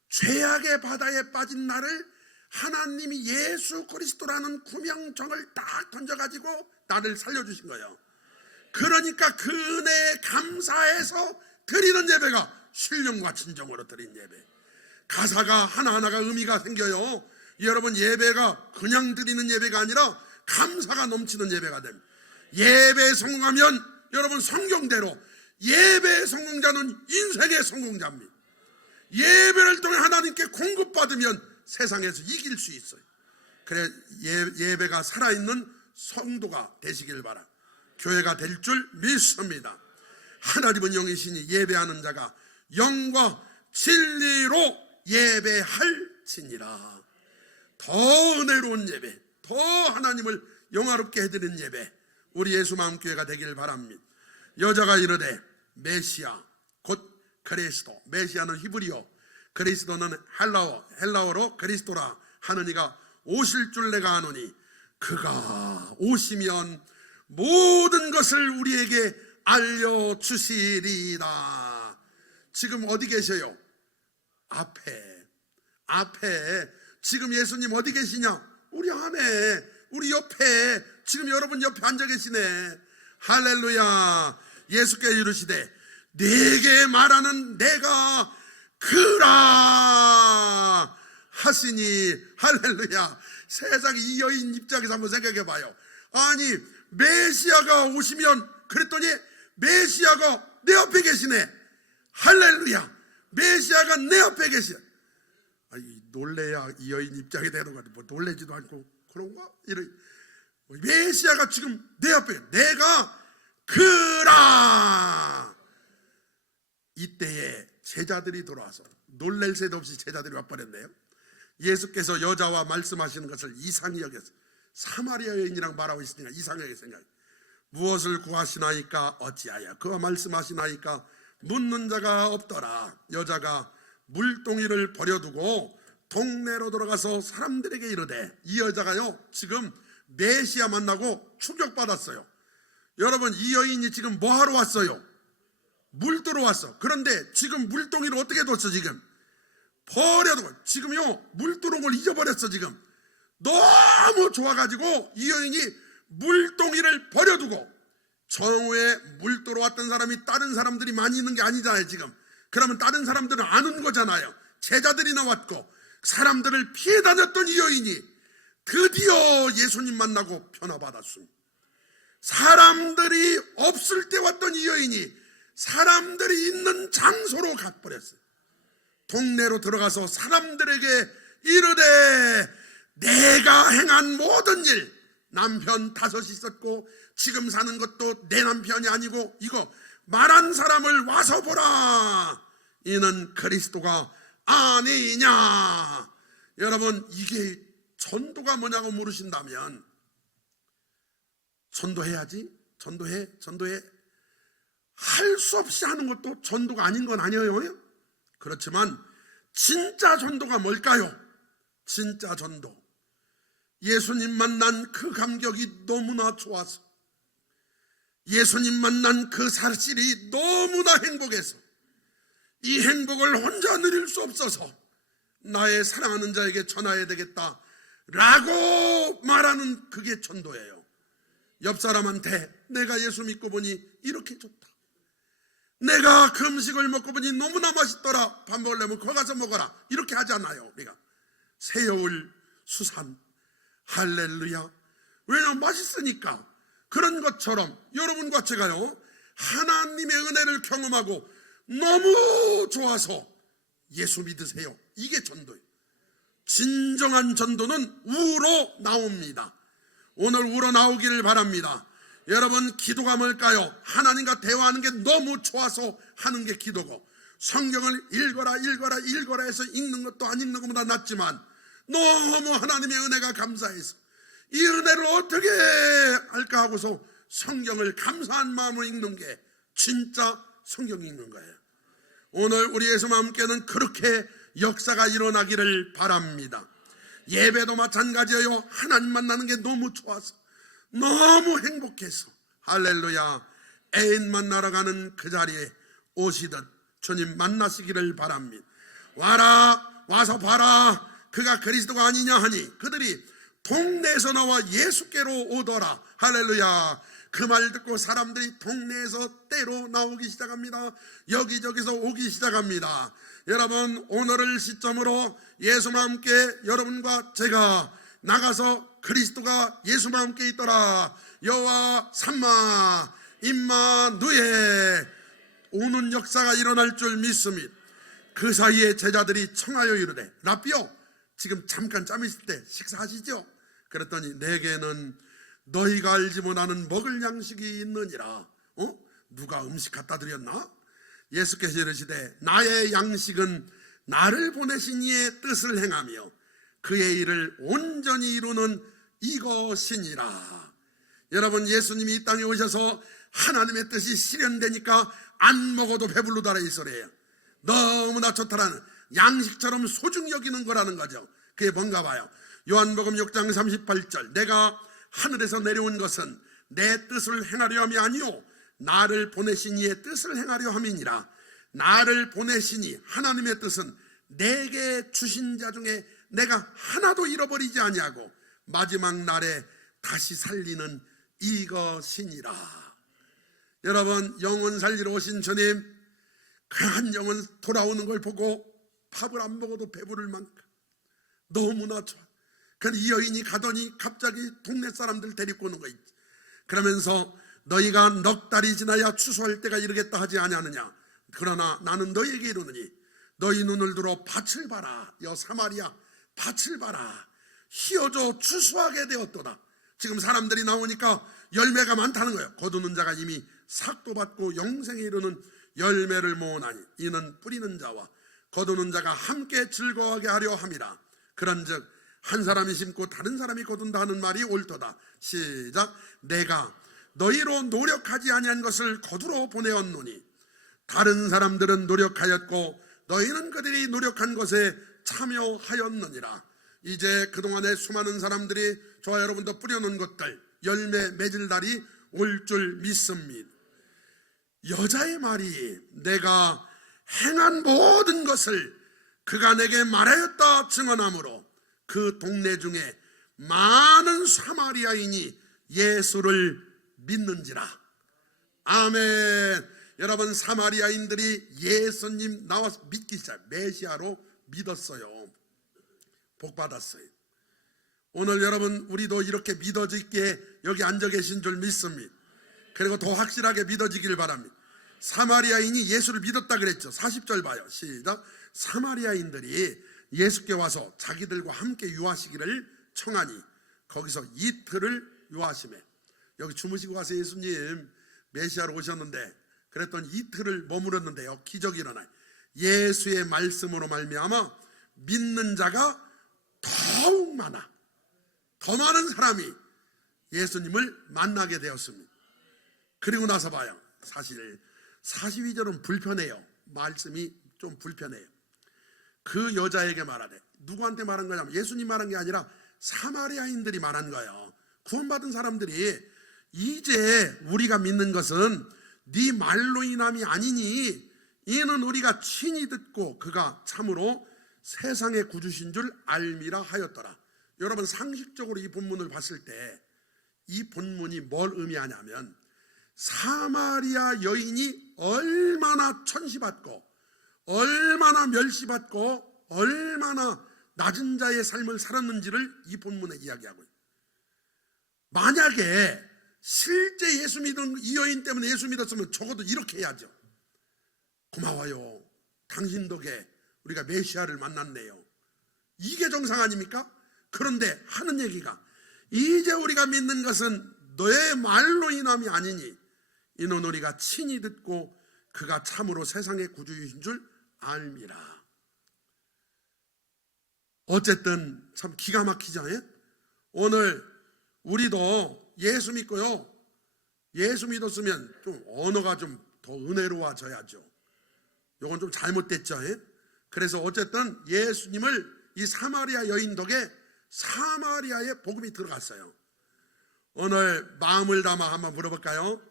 죄악의 바다에 빠진 나를 하나님이 예수 그리스도라는 구명정을 딱 던져가지고 나를 살려주신 거예요. 그러니까 그 은혜에 감사해서 드리는 예배가 신령과 진정으로 드린 예배. 가사가 하나하나가 의미가 생겨요. 여러분, 예배가 그냥 드리는 예배가 아니라 감사가 넘치는 예배가 됩니다. 예배에 성공하면 여러분, 성경대로 예배의 성공자는 인생의 성공자입니다. 예배를 통해 하나님께 공급받으면 세상에서 이길 수 있어요. 그래 예배가 살아있는 성도가 되시길 바라. 교회가 될 줄 믿습니다. 하나님은 영이시니 예배하는 자가 영과 진리로 예배할지니라. 더 은혜로운 예배, 더 하나님을 영화롭게 해드리는 예배, 우리 예수 마음교회가 되길 바랍니다. 여자가 이르되 메시아 곧 그리스도, 메시아는 히브리어, 그리스도는 헬라어로 그리스도라 하는 이가 오실 줄 내가 아노니 그가 오시면 모든 것을 우리에게 알려주시리라. 지금 어디 계셔요? 앞에 지금 예수님 어디 계시냐? 우리 안에, 우리 옆에, 지금 여러분 옆에 앉아 계시네. 할렐루야. 예수께서 이르시되 네게 말하는 내가 그라 하시니. 할렐루야. 세상 이 여인 입장에서 한번 생각해 봐요. 아니, 메시아가 오시면, 그랬더니 메시아가 내 옆에 계시네. 할렐루야. 메시아가 내 옆에 계시네. 놀래야 이 여인 입장이 되는 것 같아. 뭐 놀래지도 않고 그런가? 메시아가 지금 내 옆에, 내가 그라. 이때에 제자들이 돌아와서 놀랄 새도 없이 제자들이 와버렸네요. 예수께서 여자와 말씀하시는 것을 이상히 여겨서, 사마리아 여인이랑 말하고 있으니까 이상하게 생각해요. 무엇을 구하시나이까? 어찌하여 그와 말씀하시나이까? 묻는 자가 없더라. 여자가 물동이를 버려두고 동네로 들어가서 사람들에게 이르되, 이 여자가요 지금 메시아 만나고 충격받았어요. 여러분, 이 여인이 지금 뭐하러 왔어요? 물 뜨러 왔어. 그런데 지금 물동이를 어떻게 뒀어? 지금 버려두고, 지금요 물 뜨러 온 걸 잊어버렸어. 지금 너무 좋아가지고 이 여인이 물동이를 버려두고, 정오에 물 뜨러 왔던 사람이 다른 사람들이 많이 있는 게 아니잖아요. 지금 그러면 다른 사람들은 안 온 거잖아요. 제자들이 나왔고 사람들을 피해 다녔던 이 여인이 드디어 예수님 만나고 변화받았습니다. 사람들이 없을 때 왔던 이 여인이 사람들이 있는 장소로 가버렸어요. 동네로 들어가서 사람들에게 이르되 내가 행한 모든 일, 남편 5 있었고 지금 사는 것도 내 남편이 아니고 이거 말한 사람을 와서 보라. 이는 그리스도가 아니냐. 여러분, 이게 전도가 뭐냐고 물으신다면, 전도해야지. 전도해. 할 수 없이 하는 것도 전도가 아닌 건 아니에요. 그렇지만 진짜 전도가 뭘까요? 진짜 전도, 예수님 만난 그 감격이 너무나 좋아서, 예수님 만난 그 사실이 너무나 행복해서 이 행복을 혼자 누릴 수 없어서 나의 사랑하는 자에게 전해야 되겠다 라고 말하는, 그게 전도예요. 옆 사람한테 내가 예수 믿고 보니 이렇게 좋다, 내가 그 음식을 먹고 보니 너무나 맛있더라, 밥 먹으려면 거기 가서 먹어라, 이렇게 하잖아요. 우리가 새여울 수산. 할렐루야. 왜냐하면 맛있으니까. 그런 것처럼 여러분과 제가요 하나님의 은혜를 경험하고 너무 좋아서 예수 믿으세요. 이게 전도예요. 진정한 전도는 우로 나옵니다. 오늘 우로 나오기를 바랍니다. 여러분, 기도가 뭘까요? 하나님과 대화하는 게 너무 좋아서 하는 게 기도고, 성경을 읽어라 해서 읽는 것도 안 읽는 것보다 낫지만 너무 하나님의 은혜가 감사해서 이 은혜를 어떻게 할까 하고서 성경을 감사한 마음으로 읽는 게 진짜 성경 읽는 거예요. 오늘 우리 예수와 함께는 그렇게 역사가 일어나기를 바랍니다. 예배도 마찬가지예요. 하나님 만나는 게 너무 좋아서, 너무 행복해서, 할렐루야, 애인 만나러 가는 그 자리에 오시듯 주님 만나시기를 바랍니다. 와서 봐라, 그가 그리스도가 아니냐 하니 그들이 동네에서 나와 예수께로 오더라. 할렐루야. 그 말 듣고 사람들이 동네에서 때로 나오기 시작합니다. 여기저기서 오기 시작합니다. 여러분, 오늘을 시점으로 예수와 함께 여러분과 제가 나가서 그리스도가 예수와 함께 있더라, 여호와 삼마 임마누엘 오는 역사가 일어날 줄 믿습니다. 그 사이에 제자들이 청하여 이르되, 라삐요, 지금 잠깐 짬 있을 때 식사하시죠? 그랬더니 내게는 너희가 알지 못하는 먹을 양식이 있느니라. 누가 음식 갖다 드렸나? 예수께서 이르시되, 나의 양식은 나를 보내신 이의 뜻을 행하며 그의 일을 온전히 이루는 이것이니라. 여러분, 예수님이 이 땅에 오셔서 하나님의 뜻이 실현되니까 안 먹어도 배부르다라 이 소리예요. 너무나 좋다라는, 양식처럼 소중히 여기는 거라는 거죠. 그게 뭔가 봐요. 요한복음 6장 38절, 내가 하늘에서 내려온 것은 내 뜻을 행하려 함이 아니요 나를 보내신 이의 뜻을 행하려 함이니라. 나를 보내시니 하나님의 뜻은 내게 주신 자 중에 내가 하나도 잃어버리지 아니하고 마지막 날에 다시 살리는 이것이니라. 여러분, 영혼 살리러 오신 주님, 그 한 영혼 돌아오는 걸 보고 밥을 안 먹어도 배부를 만큼 너무나 좋아. 그런데 이 여인이 가더니 갑자기 동네 사람들 데리고 오는 거 있지. 그러면서 너희가 넉 달이 지나야 추수할 때가 이르겠다 하지 아니하느냐. 그러나 나는 너희에게 이르노니 너희 눈을 들어 밭을 봐라. 여 사마리아, 밭을 봐라. 희어져 추수하게 되었도다. 지금 사람들이 나오니까 열매가 많다는 거예요. 거두는 자가 이미 삭도 받고 영생에 이르는 열매를 모으나니 이는 뿌리는 자와 거두는 자가 함께 즐거워하게 하려 함이라. 그런즉 한 사람이 심고 다른 사람이 거둔다 하는 말이 옳도다. 시작. 내가 너희로 노력하지 아니한 것을 거두러 보내었노니 다른 사람들은 노력하였고 너희는 그들이 노력한 것에 참여하였느니라. 이제 그동안에 수많은 사람들이 저와 여러분도 뿌려놓은 것들 열매 맺을 날이 올 줄 믿습니다. 여자의 말이 내가 행한 모든 것을 그가 내게 말하였다 증언하므로 그 동네 중에 많은 사마리아인이 예수를 믿는지라. 아멘. 여러분, 사마리아인들이 예수님 나와서 믿기 시작, 메시아로 믿었어요. 복 받았어요. 오늘 여러분, 우리도 이렇게 믿어지기에 여기 앉아 계신 줄 믿습니다. 그리고 더 확실하게 믿어지기를 바랍니다. 사마리아인이 예수를 믿었다 그랬죠. 40절 봐요. 시작. 사마리아인들이 예수께 와서 자기들과 함께 유하시기를 청하니 거기서 이틀을 유하시매. 여기 주무시고 가서 예수님 메시아로 오셨는데 그랬더니 이틀을 머물렀는데요, 기적이 일어나요. 예수의 말씀으로 말미암아 믿는 자가 더욱 많아, 더 많은 사람이 예수님을 만나게 되었습니다. 그리고 나서 봐요. 사실 42절은 불편해요. 말씀이 좀 불편해요. 그 여자에게 말하되, 누구한테 말한 거냐면 예수님 말한 게 아니라 사마리아인들이 말한 거예요. 구원받은 사람들이 이제 우리가 믿는 것은 네 말로 인함이 아니니 이는 우리가 친히 듣고 그가 참으로 세상의 구주신 줄 알미라 하였더라. 여러분, 상식적으로 이 본문을 봤을 때 이 본문이 뭘 의미하냐면 사마리아 여인이 얼마나 천시받고 얼마나 멸시받고 얼마나 낮은 자의 삶을 살았는지를 이 본문에 이야기하고 있어요. 만약에 실제 예수 믿은 이 여인 때문에 예수 믿었으면 적어도 이렇게 해야죠. 고마워요. 당신 덕에 우리가 메시아를 만났네요. 이게 정상 아닙니까? 그런데 하는 얘기가 이제 우리가 믿는 것은 너의 말로 인함이 아니니 이는 우리가 친히 듣고 그가 참으로 세상의 구주이신 줄 알미라. 어쨌든 참 기가 막히죠. 오늘 우리도 예수 믿고요, 예수 믿었으면 좀 언어가 좀 더 은혜로워져야죠. 이건 좀 잘못됐죠. 그래서 어쨌든 예수님을 이 사마리아 여인 덕에 사마리아에 복음이 들어갔어요. 오늘 마음을 담아 한번 물어볼까요?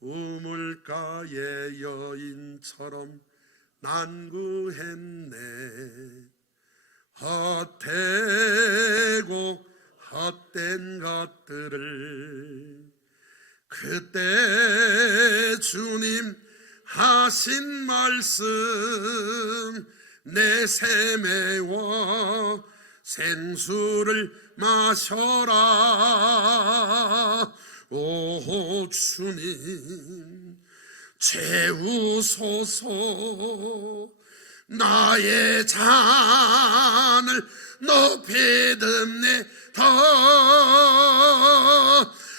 우물가의 여인처럼 난구했네. 헛되고 헛된 것들을 그때 주님 하신 말씀 내 세매와 생수를 마셔라. 오 주님 채우소서. 나의 잔을 높이 듣네 더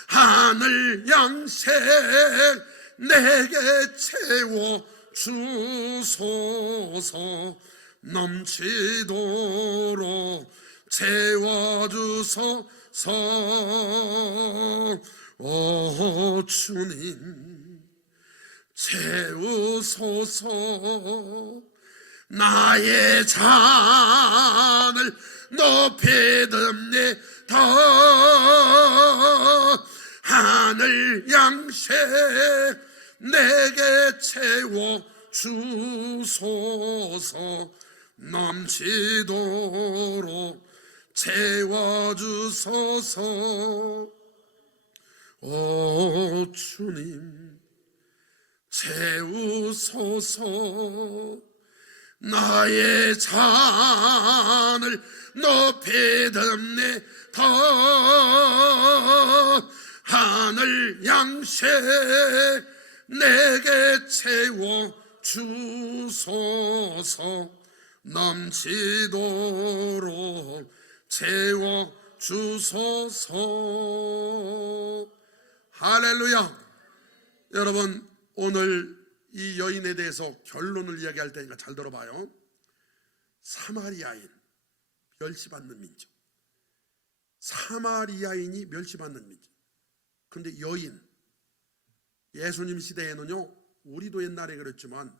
하늘 양색 내게 채워 주소서. 넘치도록 채워 주소서. 오 주님 채우소서. 나의 잔을 높이 듣네 더 하늘 양식 내게 채워 주소서. 넘치도록 채워 주소서. 오 주님 채우소서. 나의 잔을 높이 듣네 더 하늘 양식 내게 채워 주소서. 넘치도록 채워 주소서. 할렐루야. 여러분 오늘 이 여인에 대해서 결론을 이야기할 테니까 잘 들어봐요. 사마리아인, 멸시받는 민족. 사마리아인이 멸시받는 민족. 그런데 여인, 예수님 시대에는요, 우리도 옛날에 그랬지만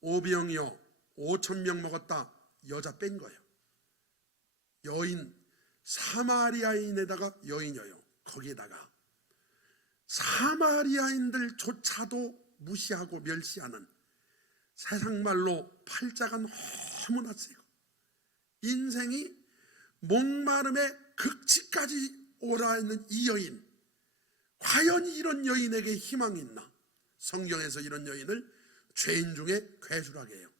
오병이어 5,000명 먹었다, 여자 뺀 거예요. 여인, 사마리아인에다가 여인이에요. 거기에다가 사마리아인들조차도 무시하고 멸시하는, 세상 말로 팔자가 너무나 세고 인생이 목마름의 극치까지 오라 있는 이 여인, 과연 이런 여인에게 희망이 있나? 성경에서 이런 여인을 죄인 중에 괴수라게 해요.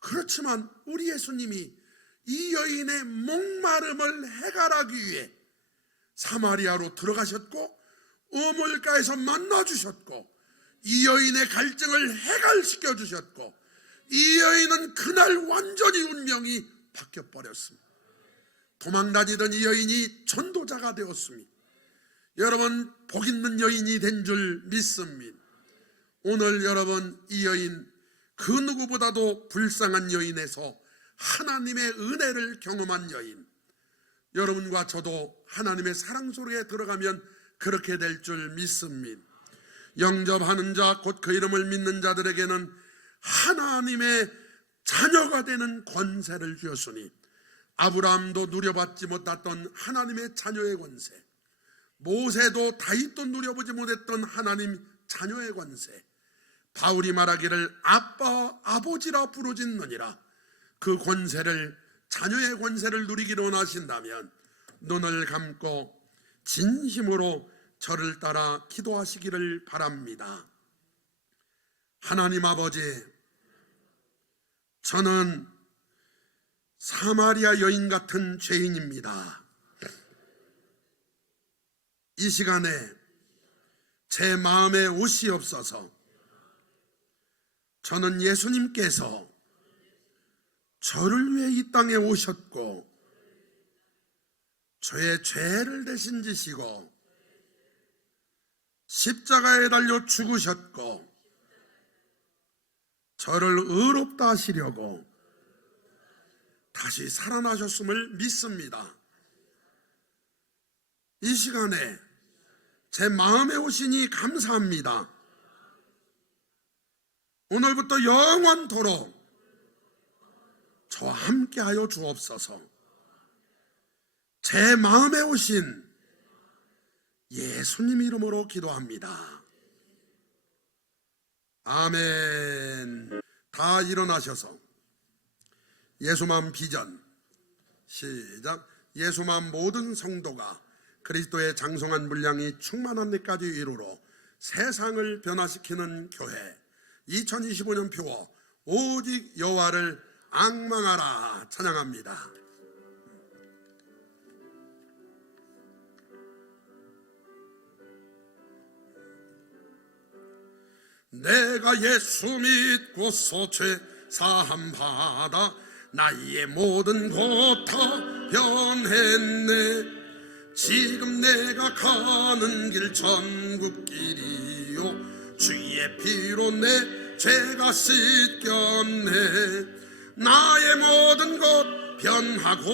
그렇지만 우리 예수님이 이 여인의 목마름을 해결하기 위해 사마리아로 들어가셨고 우물가에서 만나주셨고 이 여인의 갈증을 해결시켜 주셨고 이 여인은 그날 완전히 운명이 바뀌어버렸습니다. 도망다니던 이 여인이 전도자가 되었습니다. 여러분 복 있는 여인이 된 줄 믿습니다. 오늘 여러분 이 여인 그 누구보다도 불쌍한 여인에서 하나님의 은혜를 경험한 여인, 여러분과 저도 하나님의 사랑 속에 들어가면 그렇게 될 줄 믿습니다. 영접하는 자 곧 그 이름을 믿는 자들에게는 하나님의 자녀가 되는 권세를 주었으니 아브라함도 누려받지 못했던 하나님의 자녀의 권세, 모세도 다윗도 누려보지 못했던 하나님 자녀의 권세, 바울이 말하기를 아빠 아버지라 부르짖느니라, 그 권세를, 자녀의 권세를 누리기를 원하신다면 눈을 감고 진심으로 저를 따라 기도하시기를 바랍니다. 하나님 아버지, 저는 사마리아 여인 같은 죄인입니다. 이 시간에 제 마음에 오시옵소서. 저는 예수님께서 저를 위해 이 땅에 오셨고 저의 죄를 대신 지시고 십자가에 달려 죽으셨고 저를 의롭다 하시려고 다시 살아나셨음을 믿습니다. 이 시간에 제 마음에 오시니 감사합니다. 오늘부터 영원토록 저와 함께하여 주옵소서. 제 마음에 오신 예수님 이름으로 기도합니다. 아멘. 다 일어나셔서 예수만 비전 시작. 예수만 모든 성도가 그리스도의 장성한 분량이 충만한 데까지 이루러 세상을 변화시키는 교회 2025년 표어 오직 여호와를 앙망하라 찬양합니다. 내가 예수 믿고서 죄 사함 받아 나의 모든 것 다 변했네. 지금 내가 가는 길 천국길이요 주의 피로 내 죄가 씻겼네. 나의 모든 것 변하고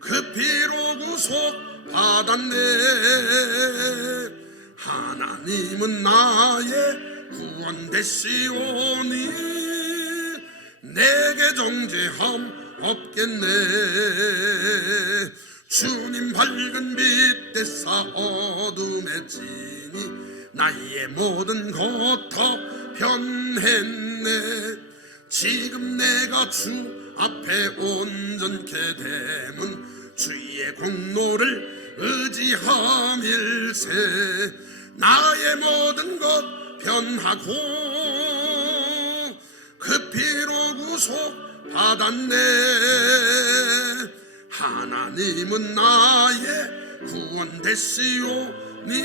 그 피로 구속 받았네. 하나님은 나의 구원 되시오니 내게 정죄함 없겠네. 주님 밝은 빛 되사 어둠에 지니 나의 모든 것 다 변했네. 지금 내가 주 앞에 온전케 됨은 주의 공로를 의지함일세. 나의 모든 것 변하고 그 피로 구속 받았네. 하나님은 나의 구원 되시오니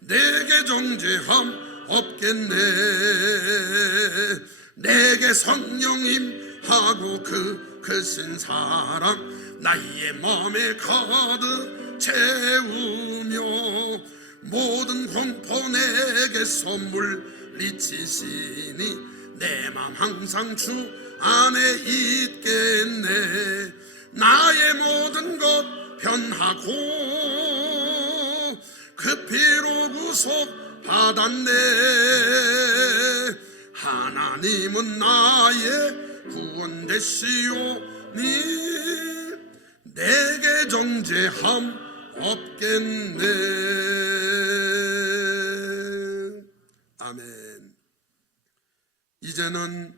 내게 정죄함 없겠네. 내게 성령님하고 그 크신 사랑 나의 마음에 가득 채우며 모든 공포 내게서 물리치시니 내 맘 항상 주 안에 있겠네. 나의 모든 것 변하고 그 피로 구속 받았네. 하나님은 나의 구원 되시오니 내게 정죄함 없겠네. 아멘. 이제는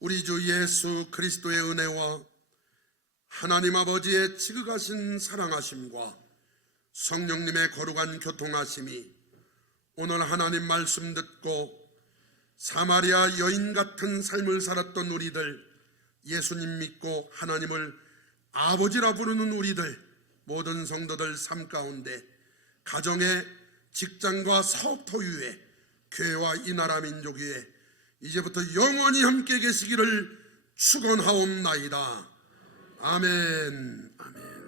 우리 주 예수 그리스도의 은혜와 하나님 아버지의 지극하신 사랑하심과 성령님의 거룩한 교통하심이 오늘 하나님 말씀 듣고 사마리아 여인 같은 삶을 살았던 우리들, 예수님 믿고 하나님을 아버지라 부르는 우리들, 모든 성도들 삶 가운데 가정에, 직장과 사업 토유에, 교회와 이 나라 민족 위에 이제부터 영원히 함께 계시기를 축원하옵나이다. 아멘. 아멘.